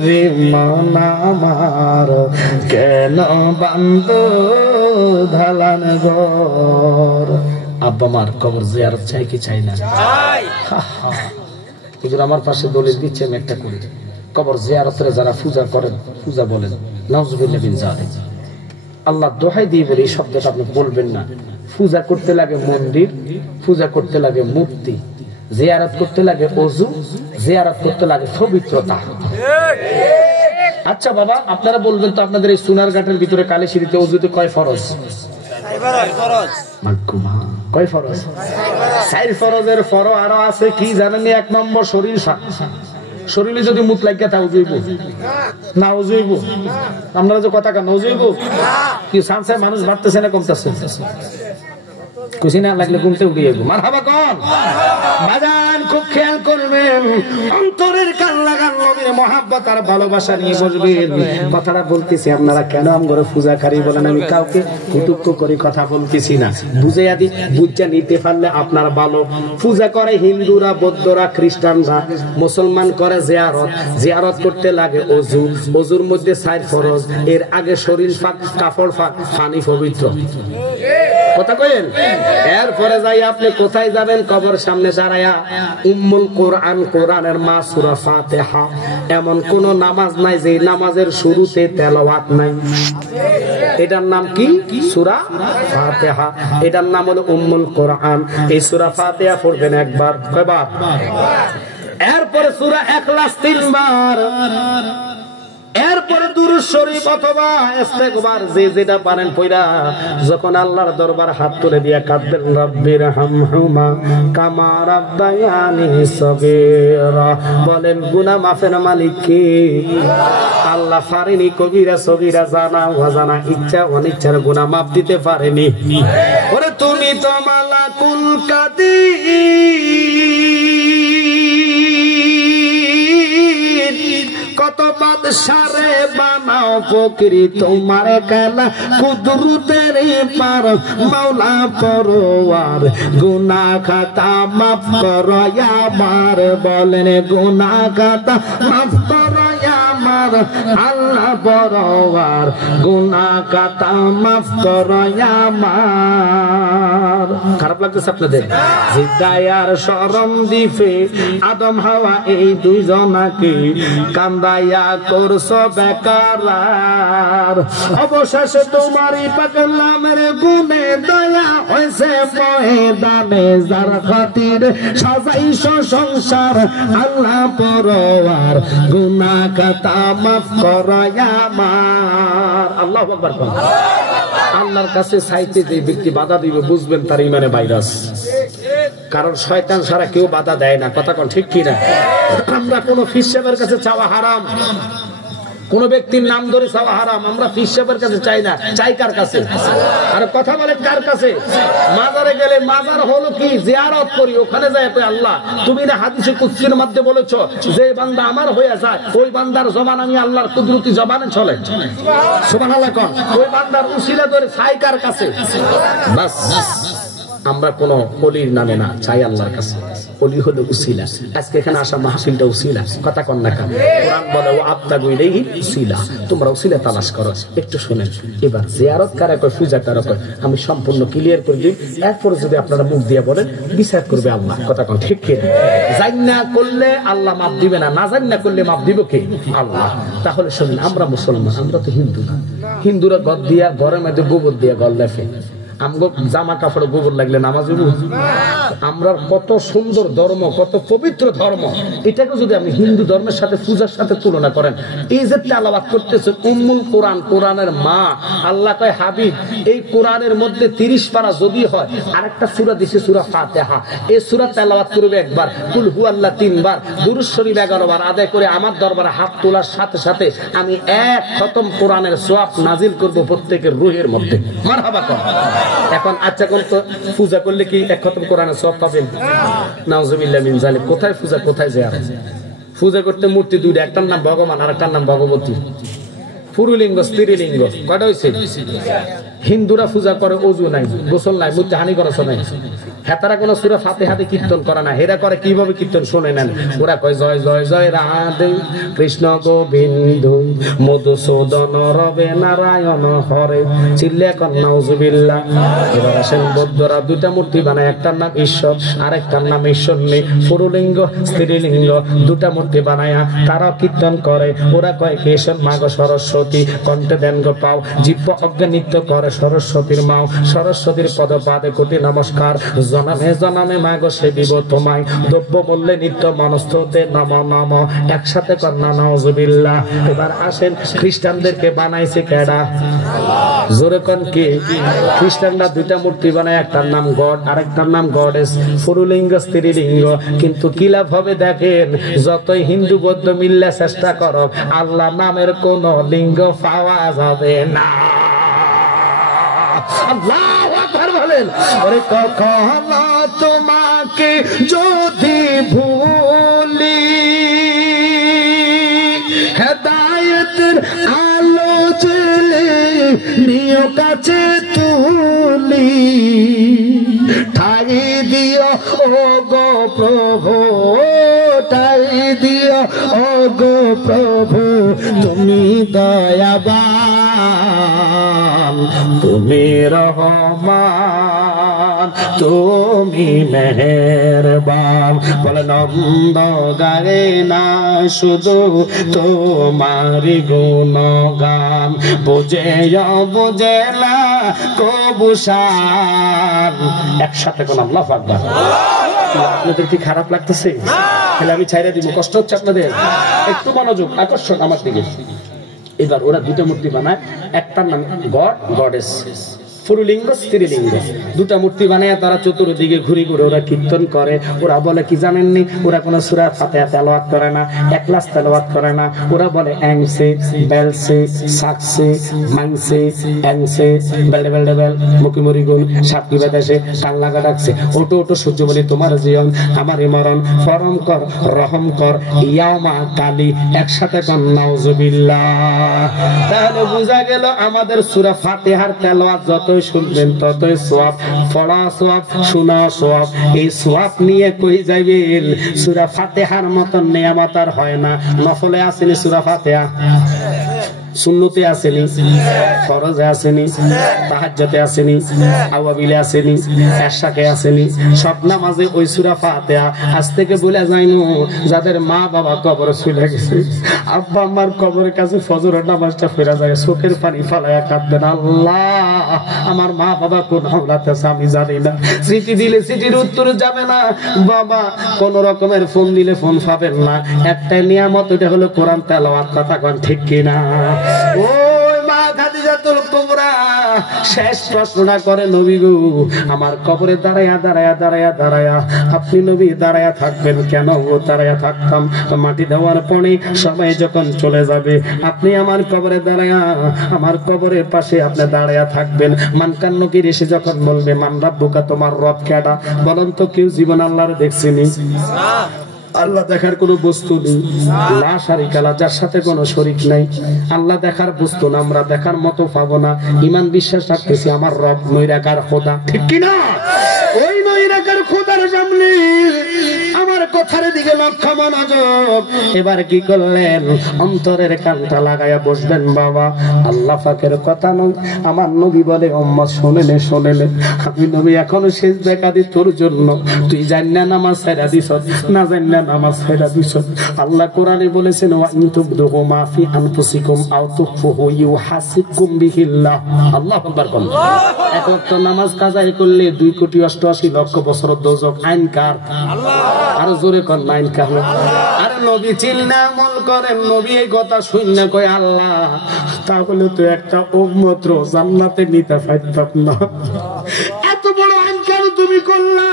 রে মন আমার, কেন বান্ধ ধালান ঘর। আব্বা মার কবর জিয়ারত চাই কি চাই না? হুজুর আমার পাশে দলিল দিচ্ছে, আমি একটা করি। কবর জিয়ারতের যারা পূজা করেন, পূজা বলেন, নাউজুবিল্লাহ মিন যালিক। আল্লাহ দোহাই দিয়ে বলে এই শব্দটা আপনি বলবেন না। পূজা করতে লাগে মন্দির, পূজা করতে লাগে মূর্তি, জিয়ারত করতে লাগে ওযু, জিয়ারত করতে লাগে পবিত্রতা। আচ্ছা বাবা, আপনারা বলবেন তো আপনাদের এই সোনারঘাটের ভিতরে কালীশিরিতে ওযুতে কয় ফরজ? কয় ফরজ? 4 ফরজের ফর আরো আছে কি জানেন? 1 নম্বর শরীর সাফ। শরীরে যদি মুত লাগিয়া তা উজুইব না? উজুইব। আপনারা যে কথা কেন উজুইব কি সানসে মানুষ ভাবতেছে না কমতেছে? খুশি না লাগলে ঘুমতে উঠে যাবো। মারহাবা কোন বাজান, খুব খেয়াল করবেন, অন্তরের কান লাগান, নবীর মহাব্বত আর ভালোবাসা নিয়ে বসবেন। কথাটা বলতেছি, আপনারা কেন আমগরে পূজাকারী বলেন? আমি কাউকে কুটুক্ক করে কথা বলতেছি না, বুঝে আদি বুঝা নিতে পারলে আপনার ভালো। পূজা করে হিন্দুরা, বৌদ্ধরা, খ্রিস্টানরা, মুসলমান করে জিয়ারত। জিয়ারত করতে লাগে ওযু, ওযুর মধ্যে 4 ফরজ। এর আগে শরীর পাক, কাপড় পাক, পানি পবিত্র, কথা কইেন। এরপরে যাই আপনি কোথায় যাবেন? কবর সামনে দাঁড়ায়া উম্মুল কোরআন, কোরআনের মা সূরা ফাতিহা। এমন কোন নামাজ নাই যে নামাজের শুরুতে তেলাওয়াত নাই। এটার নাম কি? সূরা ফাতিহা। এটার নাম হলো উম্মুল কোরআন। এই সূরা ফাতিহা পড়বেন একবার, কয়বার? এরপরে সূরা ইখলাস 3 বার। এরপরে দুরূদ শরীফ অথবা ইস্তেগফার, যে যেটা পারেন পড়া যখন আল্লাহর দরবার হাত তুলে দিয়া কাঁদবেন, রব্বির হামহুমা কামা রাব্বায়ানি সগীরা। বলেন গুনাহ মাফের মালিক কে? আল্লাহ পারেনি কবিরা সগীরা, জানা অজানা, ইচ্ছা অনিচ্ছার গুনাহ মাফ দিতে পারেনি। ওরে তুমি তো মালাকুল কাদির, কত বাদশারে বানাও ফকিরি, তোমার খেলা কুদরতের পার, মাওলা পরওয়ার, গুনাহ খাতা মাফ করো আমার। বলেন গুনাহ খাতা মাফ করো আমার, আল্লাহ পরওয়ার, গুনাহ খাতা মাফ করো আমার। খারাপ লাগতেছে আপনাদের? জিদ্দায়ার শরম দিফে আদম হাওয়া এই দুইজনাকে কান্দাইয়া করছো বেকার। অবশেষে তোমারই পাকের নামের গুণে দয়া হয়েছে ময়দানে, যার খাতির সাজাইছো সংসার, আল্লাহ পরওয়ার, গুনাহ খাতা মাফ করো আমার। আল্লাহু আকবার। আল্লাহর কাছে চাইতে যে ব্যক্তি বাধা দিবে, বুঝবেন তার ইমানে ভাইরাস। কারণ শয়তান ছাড়া কেউ বাধা দেয় না, কথা কোন ঠিক কিনা? আমরা কোন পীর সাহেবের কাছে চাওয়া হারাম, কোন ব্যক্তির নাম ধরে চাওয়া হারাম। আমরা পীর সাহেবের কাছে চাই না, চাই কার কাছে? আর কথা বলেন কার কাছে? মাজারে গেলে, মাজার হলো কি? জিয়ারত করি, ওখানে যায় আল্লাহ তুমি না হাদিসে কুদসির মধ্যে বলেছো যে বান্দা আমার হয়ে যায়, ওই বান্দার জবান আমি আল্লাহর কুদরতি জবানে চলে। সুবহানাল্লাহ কোন? ওই বান্দার উসিলা ধরে চাই কার কাছে? বাস, আমরা কোন ওলির নামে না, চাই আল্লাহর কাছে। ওলি হলো উসিলা। আজকে এখানে আসা মাহফিলটা উসিলা, কথা কন না কেন? কোরআন বলে ও আবতাগু ইলাইহি উসিলা, তোমরা উসিলা তালাশ করো। একটু শুনেন এবার, জিয়ারত কারা কয়, পূজা কারা কয়, আমি সম্পূর্ণ ক্লিয়ার করে দিই। এরপরে যদি আপনারা মুখ দিয়ে বলেন, বিচার করবে আল্লাহ, কথা কন ঠিক কি? জান্না করলে আল্লাহ মাফ দিবে না, না জান্না করলে মাফ দিব কে? আল্লাহ। তাহলে শুনেন, আমরা মুসলমান, আমরা তো হিন্দু না। হিন্দুরা ঘর দিয়া, ঘরের মধ্যে গোবর দিয়া ঘর লেপে। আমগো জামা কাপড়ে গোবর লাগলে নামাজ হইব? আমরা কত সুন্দর ধর্ম, কত পবিত্র ধর্ম, এটাকে যদি আপনি হিন্দু ধর্মের সাথে পূজার সাথে তুলনা করেন, এই যে তেলাওয়াত করতেছে উম্মুল কোরআন, কোরআনের মা, আল্লাহ কয় হাবিব এই কোরআনের মধ্যে 30 পারা যদি হয়, আরেকটা সূরা দিছে সূরা ফাতিহা, এই সূরা তেলাওয়াত করবে একবার, কুল হুয়াল্লাহ 3 বার, দুরূদ শরীফ 11 বার আদায় করে আমার দরবারে হাত তোলার সাথে সাথে আমি এক খতম কোরআনের সওয়াব নাজিল করব প্রত্যেকের রূহের মধ্যে। মারহাবা কর। এখন আচ্ছা কোন তো পূজা করলে কি এক খতম কোরআনের সওয়াব পাবেন? নাউজুবিল্লাহ মিন যালিক। কোথায় পূজা, কোথায় জিয়ারত? পূজা করতে মূর্তি দুইটা, একটার নাম ভগবান আর একটার নাম ভগবতী। পুরুলিঙ্গ স্ত্রীলিঙ্গ কয়টা হয়েছে? হিন্দুরা পূজা করে অজু নাই, গোসল নাই, মূর্তি হানি খরচ নাই, হেতারা কোন সূরা ফাতিহাতে কীর্তন করে না। হেরা করে কিভাবে কীর্তন শুনে নেন, ওরা কয় জয় জয় জয় রাধে কৃষ্ণ গোবিন্দ মধুসূদন রবে নারায়ণ হরে, চিল্লে এখন নাউজুবিল্লাহ। এবার আসেন বৌদ্ধরা দুইটা মূর্তি বানায়, একটার নাম ঈশ্বর আর একটার নাম ঈশ্বর নেই, পুরুলিঙ্গ স্ত্রীলিঙ্গ দুটা মূর্তি বানায়া তারাও কীর্তন করে। ওরা কয় কেশন মাগ সরস্বতী, কণ্ঠে দেন গো পাও, জিহ্ব অজ্ঞা নৃত্য করে সরস্বতীর মাও, সরস্বতীর পদপাদে কোটি নমস্কার, জনমে জনমে মাগো সেবিব তোমায়, দ্রব্য মূল্যে নিত্য মনস্ততে নম নম, একসাথে কন্যা নাউজুবিল্লাহ। এবার আসেন খ্রিস্টানদেরকে বানাইছে কেডা? জোরে কোন কি? খ্রিস্টানরা দুইটা মূর্তি বানায়, একটার নাম গড আর একটার নাম গডেস, পুরুলিঙ্গ স্ত্রীলিঙ্গ। কিন্তু কি লাভ হবে দেখেন, যতই হিন্দু বৌদ্ধ মিললে চেষ্টা করো, আল্লাহ নামের কোন লিঙ্গ পাওয়া যাবে না। আল্লাহু আকবার বলেন। ওরে কখনো তোমাকে যদি ভুলি, হেদায়েতের আলো জ্বেলে নিও কাছে তুলি, ঠাই দিও ও গো প্রভু, ঠাই দিও ও গো প্রভু, তুমি দয়াবান, তুমি রহমান, তুমি মেহেরবান। বলে নন্দ গায়ে না শুধু তোমারি গুণগান, বুঝে বুঝে না কবুসান। একসাথে কোন আল্লাহু আকবার। আপনাদের কি খারাপ লাগতেছে? তাহলে আমি ছাইড়া দিব, কষ্ট হচ্ছে আপনাদের? একটু মনোযোগ আকর্ষণ আমার দিকে। এবার ওরা দুটো মূর্তি বানায়, একটার নাম গড গডেস, পুরুলিঙ্গ স্ত্রীলিঙ্গ, দুটা মূর্তি বানায় তারা চতুর্দিকে ঘুরি ঘুরে ওরা কীর্তন করে। ওরা বলে কি জানেননি, ওরা কোনো সূরা ফাতিহা তেলাওয়াত করে না, একলাস তেলাওয়াত করে না। ওরা বলে অ্যাংসে বেলসে সাকসে মাংসে অ্যাংসে বেলডে বেলডে বেল মুখি মরি গুণ সাতটি বেদাসে কাল্লাগা ডাকছে, ওটো ওটো সূর্য বলি তোমার জীবন আমারই মরণ, ফরম কর রহম কর ইয়ামা কালী, একসাথে কান নাউজুবিল্লাহ। তাহলে বোঝা গেল আমাদের সূরা ফাতিহার তেলাওয়াত যত শুনবেন ততই সওয়াব, পড়া সওয়াব, শোনা সওয়াব। এই সওয়াব নিয়ে কই যাইবেন? সূরা ফাতিহার মতন নিয়ামত আর হয় না। নফলে আসেনি সূরা ফাতিহা, সুন্নতে আসেনি, ফরজে আসেনি, তাহাজ্জুদে আসেনি, আওয়াবিলে আসেনি, এশাকে আসেনি, সব নামাজে ওই সূরা ফাতিহা। আজ থেকে বলে যাইনো যাদের মা বাবা কবরে চলে গেছে, আব্বা আম্মার কবরের কাছে ফজরের নামাজটা ফেরা যায়, চোখের পানি ফালায়া কাঁদবেন, আল্লাহ আমার মা বাবা কোন হাওলাতে আছে আমি জানি না। চিঠি দিলে চিঠির উত্তর যাবে না, বাবা কোন রকমের ফোন দিলে ফোন পাবেন না। একটাই নিয়ামত, ওটা হলো কোরআন তেলাওয়াত। কথা কোন ঠিক কিনা? ওই মা খাদিজাতুল কুবরা শেষ প্রশ্নটা করে, নবী গো আমার কবরে দাঁড়ায়া দাঁড়ায়া দাঁড়ায়া দাঁড়ায়া আপনি নবী দাঁড়ায়া থাকবেন কেন? ও দাঁড়ায়া থাকতাম, মাটি দেওয়ার পরে সবাই যখন চলে যাবে আপনি আমার কবরে দাঁড়ায়া আমার কবরের পাশে আপনি দাঁড়ায়া থাকবেন। মানকান নকির এসে যখন বলবে মান রাব্বুকা, তোমার রব কেডা? বলেন তো কেউ জীবন আল্লাহর দেখছেনি? আল্লাহ দেখার কোনো বস্তু নেই, লা শারিকা লাহু, যার সাথে কোনো শরীক নাই। আল্লাহ দেখার বস্তু না, আমরা দেখার মতো পাবো না। ঈমান বিশ্বাস রাখতেছি আমার রব নৈরাকার খোদা, ঠিক কি না? ওই নৈরাকার খোদার সামনে আমার কথার দিকে লক্ষ্য মনোযোগ। এবার কি করলেন, অন্তরের কানটা লাগায়া বসবেন বাবা, আল্লাহ পাকের কথা নয়। আমার নবী বলে উম্মত শোনেনে শোনেনে, আমি নবী এখনো শেষ দেখা দি তোর জন্য, তুই জান্না নামাজ ছেড়ে দিছ, না জান্না নামাজ ছেড়ে দিছ। আল্লাহ কোরআনে বলেছেন ওয়া ইন তুবদু মা ফি আনফুসিকুম আও তুখফুহু ইউহাসিবকুম বিহিল্লাহ। আল্লাহু আকবার। এক ওয়াক্ত নামাজ কাজাই করলে 2,88,00,000 বছর দোজক। আইন কার? আল্লাহ। আর জোরে কোন আইন কার? আর নবী চিন্না আমল করেন, নবী এই কথা শুননা কয় আল্লাহ তাহলে তো একটা উম্মত জান্নাতে নিতে পারতাম না। এত বড় আইন কেন তুমি করলা?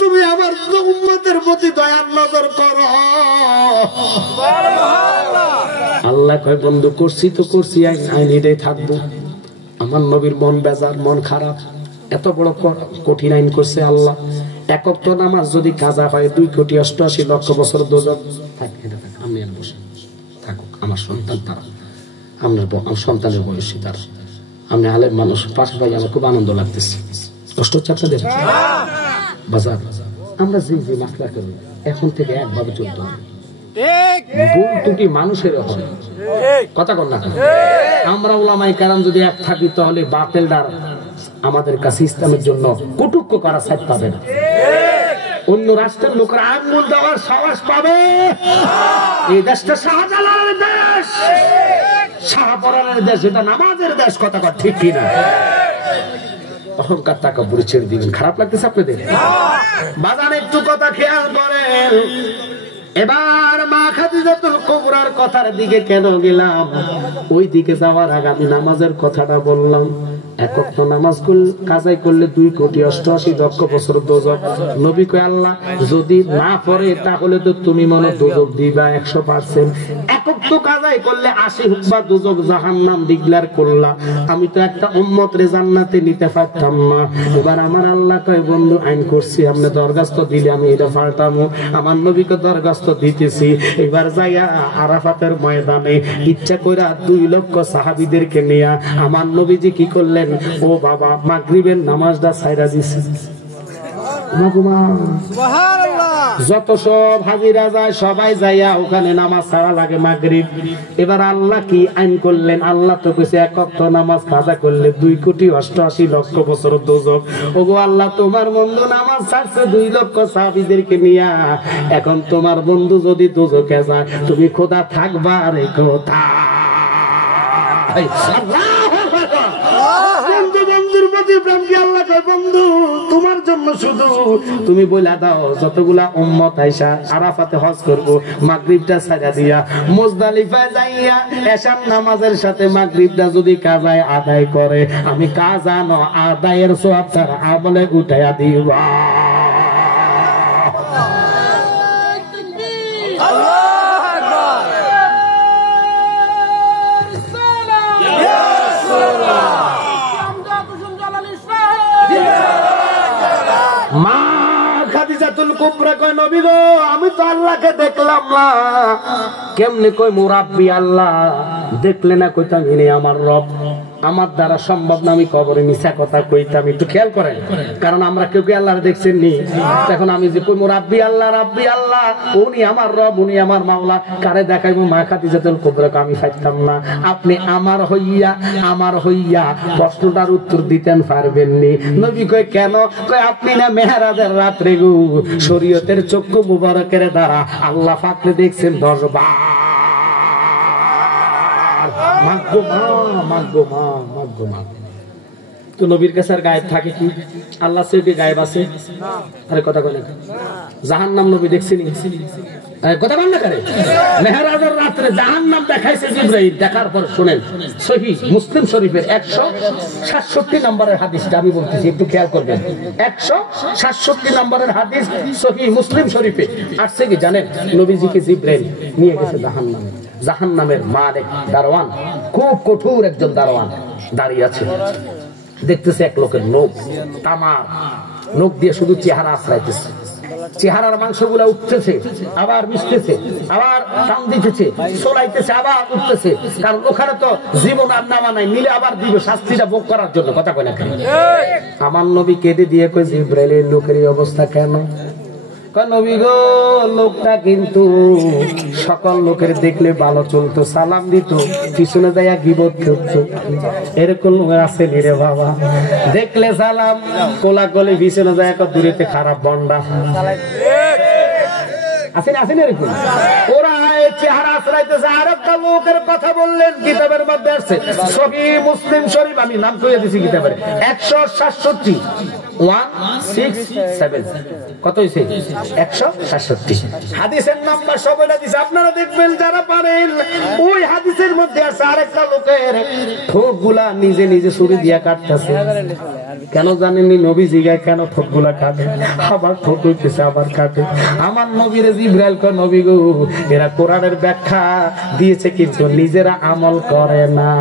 তুমি আমার উম্মতের প্রতি দয়ার নজর করো। আল্লাহ কয় বন্ধু করছি তো করছি, আইন এটাই থাকবো। আমার নবীর মন বেজার, মন খারাপ, এত বড় কঠিন আইন করছে আল্লাহ। এক ওয়াক্ত নামাজ যদি কাজা হয় 2,88,00,000 বছর দোজক। আমি আর বসে থাকুক, আমার সন্তান তারা, আমার সন্তানের বয়সী তারা, আমি আলেম মানুষ, পাশে পাই আমার খুব আনন্দ লাগতেছে। কষ্ট হচ্ছে আপনাদের? বাজার আমরা যে যে মাসলা করি এখন থেকে একভাবে চলতে হবে। ভুল ত্রুটি মানুষের হয়, কথা কর না। আমরা ওলামায়ে কেরাম যদি এক থাকি তাহলে বাতিলদার আমাদের কাছে ইসলামের জন্য কটূক্ষ করা সাইড পাবে না। অন্য রাষ্ট্রের লোকেরা আঙ্গুল দেওয়ার সাহস পাবে। এই দেশটা শাহজালালের দেশ, শাহপরানের দেশ, এটা নামাজের দেশ। কথা কর ঠিক কিনা? অহংকার টাকা বুড়ি ছেড়ে দিবেন। খারাপ লাগতেছে আপনাদের? বাজার একটু কথা খেয়াল করেন। এবার মা খাদিজাতুল কুবরার কথার দিকে কেন গেলাম? ওই দিকে যাওয়ার আগে আমি নামাজের কথাটা বললাম। এক ওয়াক্ত নামাজ কাজাই করলে 2,88,00,000 বছর দোজক। নবী কয় আল্লাহ যদি না পড়ে তাহলে তো তুমি মনে দোজক দিবা 100%। এক ওয়াক্ত কাজাই করলে 80 হুব্বা দোজক জাহান্নাম ডিক্লেয়ার করলা, আমি তো একটা উম্মত রে জান্নাতে নিতে পারতাম না। এবার আমার আল্লাহ কয় বন্ধু আইন করছি, আপনি দরখাস্ত দিলে আমি এটা পাল্টামো। আমার নবীকে দরখাস্ত দিতেছি। এবার যাইয়া আরাফাতের ময়দানে ইচ্ছা কইরা 2 লক্ষ সাহাবীদেরকে নিয়ে আমার নবীজি কি করলেন, ও বাবা মাগরিবের নামাজটা ছাইরা দিছে। যত সব হাজিরা যায় সবাই যাইয়া ওখানে নামাজ ছাড়া লাগে মাগরিব। এবার আল্লাহ কি আইন করলেন? আল্লাহ তো কইছে এক ওয়াক্ত নামাজ কাজা করলে 2,88,00,000 বছর দোজক। ওগো আল্লাহ তোমার বন্ধু নামাজ ছাড়ছে 2 লক্ষ সাহাবীদেরকে নিয়া, এখন তোমার বন্ধু যদি দোজকে যায় তুমি খোদা থাকবা রে কোথায়? বন্ধু তোমার জন্য শুধু তুমি বইলা দাও যতগুলা উম্মত আইসা আরাফাতে হজ করবো মাগরিবটা ছাড়া দিয়া মুজদালিফায় যাইয়া এশার নামাজের সাথে মাগরিবটা যদি কাজায় আদায় করে আমি কাজা ন আদায়ের সওয়াব তার আমলে উঠাইয়া দিবা। মা খাদিজাতুল কুবরা কয় নবী গো আমি তো আল্লাহকে দেখলাম না। কেমনে কই মুরাব্বি আল্লাহ দেখলে না কইতাম ইনি আমার রব, আমার দ্বারা সম্ভব না আমি কবরে মিছা কথা কইতাম। একটু খেয়াল করেন, কারণ আমরা কেউ কেউ আল্লাহর দেখছেন নি। এখন আমি যে কই মুরাব্বি আল্লাহ রাব্বি আল্লাহ উনি আমার রব উনি আমার মাওলা কারে দেখাইবো? মা খাদিজাতুল কুবরা আমি পাইতাম না। আপনি আমার হইয়া প্রশ্নটার উত্তর দিতেন পারবেন নি। নবী কয় কেন? কয় আপনি না মেহরাজের রাত্রে গো শরীয়তের চক্ষু মুবারকের দ্বারা আল্লাহ পাককে দেখছেন 10 বার। তো নবীর কাছে আর গায়েব থাকে কি? আল্লাহ সে গায়েব আছে? আরে কথা বলে জাহান্নাম নবী দেখছেন? কথা বল না করে মেহরাজের রাত্রে জাহান্নাম দেখাইছে জিবরাইল। দেখার পর শুনেন সহিহ মুসলিম শরীফের 167 নম্বরের হাদিসটা আমি বলতেছি, একটু খেয়াল করবেন। 167 নম্বরের হাদিস সহিহ মুসলিম শরীফে আসছে কি জানেন? নবীজিকে জিবরাইল নিয়ে গেছে জাহান্নামে। জাহান্নামের মালিক দারওয়ান, খুব কঠোর একজন দারওয়ান দাঁড়িয়ে আছে। দেখতেছে এক লোকের নখ তামার, নখ দিয়ে শুধু চেহারা আশ্রাইতেছে। চেহারার মাংসগুলা উঠতেছে আবার মিশতেছে, আবার টান দিতেছে, সোলাইতেছে আবার উঠতেছে। কারণ ওখানে তো জীবন আর নামা নাই, নিলে আবার দিবে শাস্তিটা ভোগ করার জন্য। কথা কয় না? আমার নবী কেঁদে দিয়ে কই জিবরাইল এই লোকের এই অবস্থা কেন? নবী গো, লোকটা কিন্তু সকল লোকের দেখলে ভালো চলতো, সালাম দিত, পিছনে যাইয়া গিবত করতো। এরকম আছে রে বাবা, দেখলে সালাম, কোলাকলি, পিছনে যায় দূরেতে খারাপ বন্ডা আছেন এরকম। ওরা চেহারা আশ্রাইতেছে। আর একটা লোকের কথা বললেন, কিতাবের মধ্যে আছে, সহিহ মুসলিম শরীফ, আমি নাম কইয়া দিছি কিতাবের, 167 167 কত হইছে? 167 হাদিসের নাম্বার সব বলে দিছে। আপনারা দেখবেন যারা পারেন, ওই হাদিসের মধ্যে আছে আরেকটা লোকের ঠোঁটগুলা নিজে নিজে ছুরি দিয়া কাটতেছে। কেন জানেননি? নবী জিগায় কেন ঠোঁটগুলা কাটে? আবার ঠোঁট হইতেছে, আবার কাটে। আমার নবীরে জিবরাইল কয়, নবী গো, এরা কোরআনের ব্যাখ্যা দিয়েছে কিন্তু নিজেরা আমল করে না।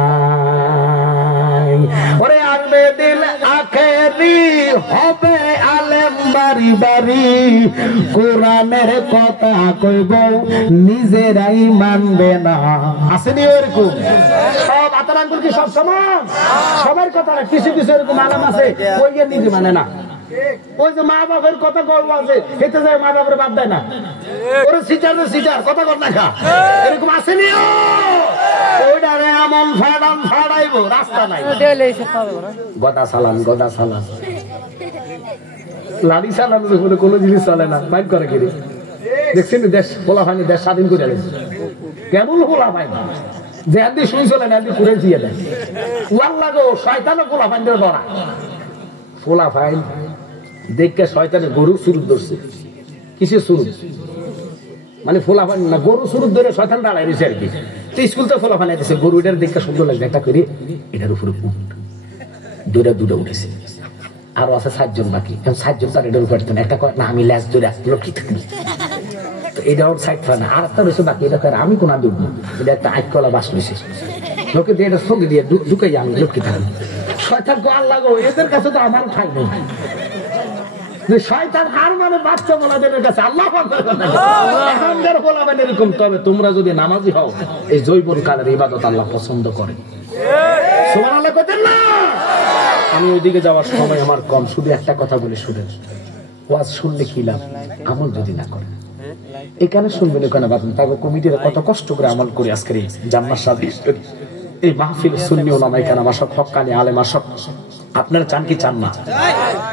ওরে আরবে দিল আখেরি হবে আলেম বাড়ি বাড়ি, কোরআনের কথা কইব নিজেরাই মানবে না। আসেনি এরকম? সব আতার আঙ্গুল কি সব সমান? সবার কথা না, কিছু কিছু এরকম আলেম আছে ওই নিজে মানে না। ওই যে মা বাপের কথা গল্প আছে, হেঁটে যায় মা বাপের বাদ দেয় না, ওরা সিটার কথা কর না খা, এরকম আসেনি? ওইটারে এমন ফাড়ান ফাড়াইবো, রাস্তা নাই। গদা সালাম, গদা সালাম, লাড়ি সালাম, কোনো জিনিস চলে না। মাইক করে কিরে দেখছেন? দেশ খোলা হয়নি, দেশ স্বাধীন করে আলেন কেমন খোলা পাই না, যে একদিন শুই চলে না, একদিন ঘুরে দিয়ে দেয়। ওয়াল লাগো, শয়তানও খোলা পাইন ধরা, খোলা ফাইন দেখে শয়তানের গরু সুরুত ধরছে। কিসের সুরুত? মানে ফোলা ফান না, গরু সুরুত ধরে শয়তান দাঁড়ায় রয়েছে আর কি। তো স্কুল তো ফোলা ফানাই দিচ্ছে, গরু এটার দেখে সুন্দর লাগছে, একটা করে এটার উপরে দুটা উঠেছে, আরো আছে 7 জন বাকি। 7 জন তার এটার উপরে একটা কয় না, আমি ল্যাস ধরে লক্ষ্মী থাকি, তো এটা ওর সাইড ফান। আর একটা রয়েছে বাকি, এটা করে আমি কোন আদি উঠবো, এটা একটা আইকলা বাস রয়েছে, লোকে দিয়ে এটা সঙ্গে দিয়ে ঢুকে যান লক্ষ্মী থাকেন। শয়তান কো আল্লাহ গো, এদের কাছে তো আমার ঠাই নেই। শয়তান হার মানে বাচ্চা বলাদের কাছে আল্লাহ বলাবেন এরকম। তবে তোমরা যদি নামাজি হও, এই জৈবন কালের ইবাদত আল্লাহ পছন্দ করেন। সুবহানাল্লাহ কইতেন না? আমি ওইদিকে যাওয়ার সময় আমার কম, শুধু একটা কথা বলে শুনেন, ওয়াজ শুনলে কি লাভ, আমল যদি না করেন। এখানে শুনবেন, ওখানে বাদ, তারপর কমিটিরা কত কষ্ট করে আমল করে আজকের এই জান্নাত সাথী এই মাহফিল সুন্নি ওলামায়ে কেরাম আসক, হক্কানি আলেম আসক। আপনারা চান কি চান না?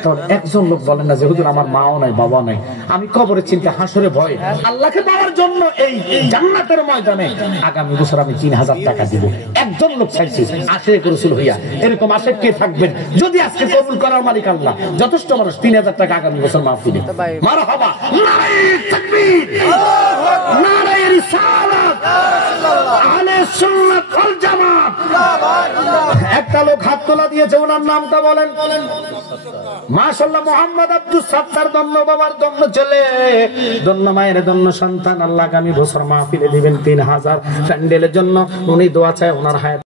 তো একজন লোক বলেন না যে হুজুর আমার মাও নাই, বাবা নাই, আমি কবরের চিন্তা, হাসরে ভয়, আল্লাহকে পাওয়ার জন্য এই জান্নাতের ময়দানে আগামী বছর আমি 3000 টাকা দিব। একজন লোক চাইছি আশিক রাসূল হইয়া, এরকম আশিক কে থাকবেন? যদি আজকে কবুল করার মালিক আল্লাহ, যথেষ্ট মানুষ 3000 টাকা আগামী বছর মাহফিলে। মারহাবা, নারে তাকবীর, নারে রিসালাত, আহলে সুন্নাত ওয়াল জামাত। একটা লোক হাত তোলা দিয়েছে, ওনার নামটা বলেন। মাশাআল্লাহ, মোহাম্মদ আব্দুস সাত্তার, দন্ন বাবার দন্ন ছেলে, দন্ন মায়ের দন্ন সন্তান। আল্লাহ আগামী বছর মাহফিলে দিবেন 3000 প্যান্ডেলের জন্য। উনি দোয়া চায়, ওনার হায়াত